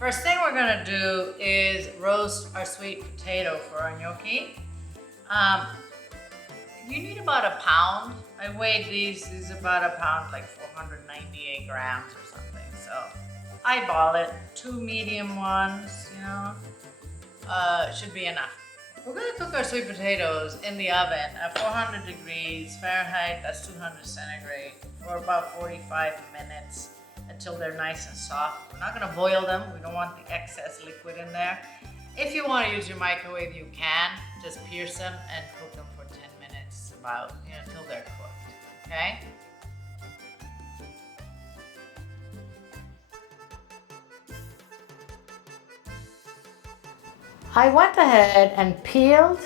First thing we're gonna do is roast our sweet potato for our gnocchi. You need about a pound. I weighed these is about a pound, like 498 grams or something. So eyeball it, 2 medium ones, you know, should be enough. We're gonna cook our sweet potatoes in the oven at 400 degrees Fahrenheit, that's 200 centigrade, for about 45 minutes until they're nice and soft. We're not gonna boil them, we don't want the excess liquid in there. If you wanna use your microwave, you can. Just pierce them and cook them for 10 minutes, about, you know, until they're cooked, okay? I went ahead and peeled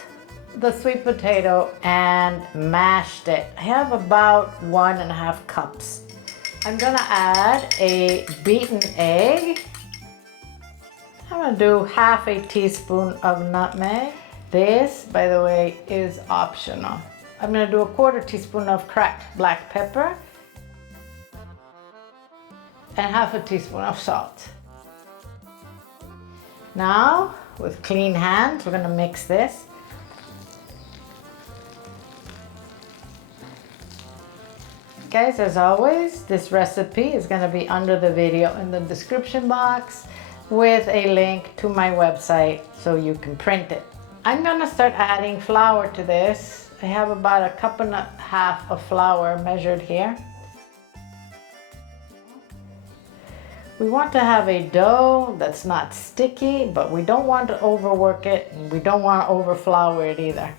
the sweet potato and mashed it. I have about 1.5 cups. I'm gonna add a beaten egg. I'm gonna do half a teaspoon of nutmeg. This, by the way, is optional. I'm gonna do a 1/4 teaspoon of cracked black pepper and half a teaspoon of salt. Now, with clean hands, we're gonna mix this. Guys, as always, this recipe is gonna be under the video in the description box with a link to my website so you can print it. I'm gonna start adding flour to this. I have about 1.5 cups of flour measured here. We want to have a dough that's not sticky, but we don't want to overwork it, and we don't want to overflour it either.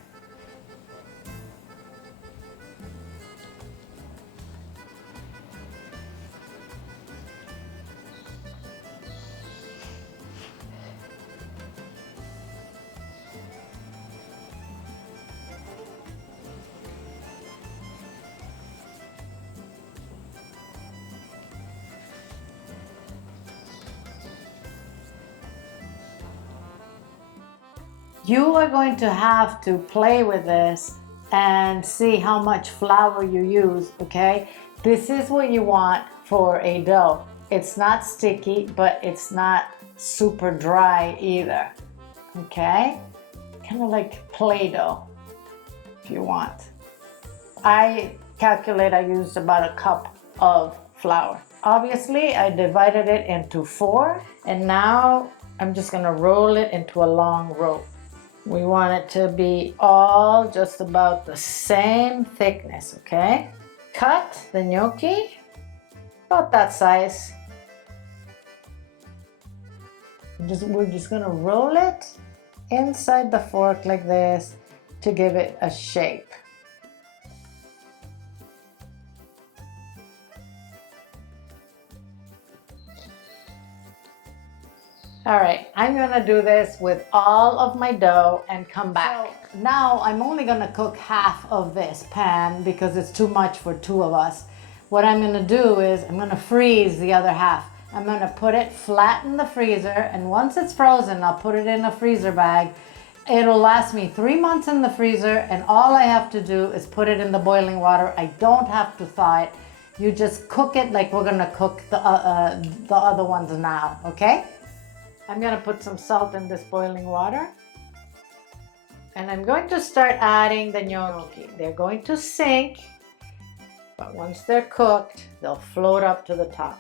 You are going to have to play with this and see how much flour you use, okay? This is what you want for a dough. It's not sticky, but it's not super dry either, okay? Kind of like Play-Doh, if you want. I calculate I used about 1 cup of flour. Obviously, I divided it into 4, and now I'm just gonna roll it into a long rope. We want it to be all just about the same thickness, okay? Cut the gnocchi, about that size. We're just gonna roll it inside the fork like this to give it a shape. All right, I'm gonna do this with all of my dough and come back. So now I'm only gonna cook half of this pan because it's too much for 2 of us. What I'm gonna do is I'm gonna freeze the other half. I'm gonna put it flat in the freezer, and once it's frozen, I'll put it in a freezer bag. It'll last me 3 months in the freezer, and all I have to do is put it in the boiling water. I don't have to thaw it. You just cook it like we're gonna cook the other ones now, okay? I'm gonna put some salt in this boiling water. And I'm going to start adding the gnocchi. They're going to sink, but once they're cooked, they'll float up to the top.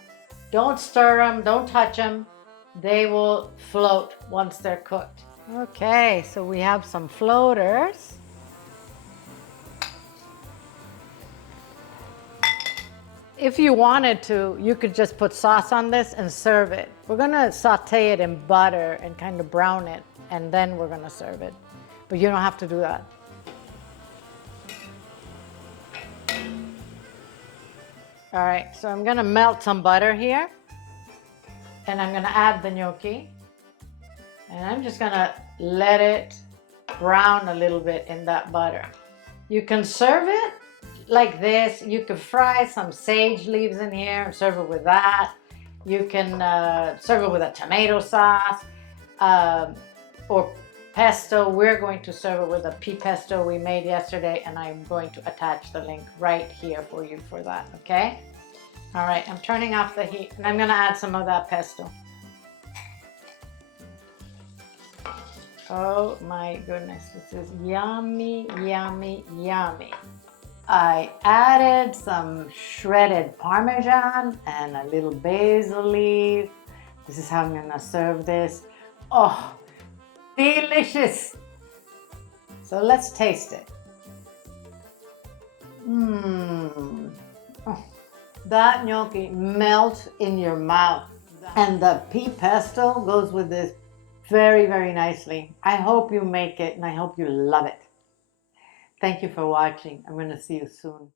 Don't stir them, don't touch them. They will float once they're cooked. Okay, so we have some floaters. If you wanted to, you could just put sauce on this and serve it. We're gonna saute it in butter and kind of brown it, and then we're gonna serve it. But you don't have to do that. All right, so I'm gonna melt some butter here, and I'm gonna add the gnocchi, and I'm just gonna let it brown a little bit in that butter. You can serve it like this. You can fry some sage leaves in here and serve it with that. You can serve it with a tomato sauce or pesto. We're going to serve it with a pea pesto we made yesterday, and I'm going to attach the link right here for you for that, okay? All right, I'm turning off the heat, and I'm gonna add some of that pesto. Oh my goodness, this is yummy, yummy, yummy. I added some shredded Parmesan and a little basil leaf. This is how I'm gonna serve this. Oh, delicious. So let's taste it. Mmm. Oh, that gnocchi melts in your mouth. And the pea pesto goes with this very, very nicely. I hope you make it and I hope you love it. Thank you for watching. I'm going to see you soon.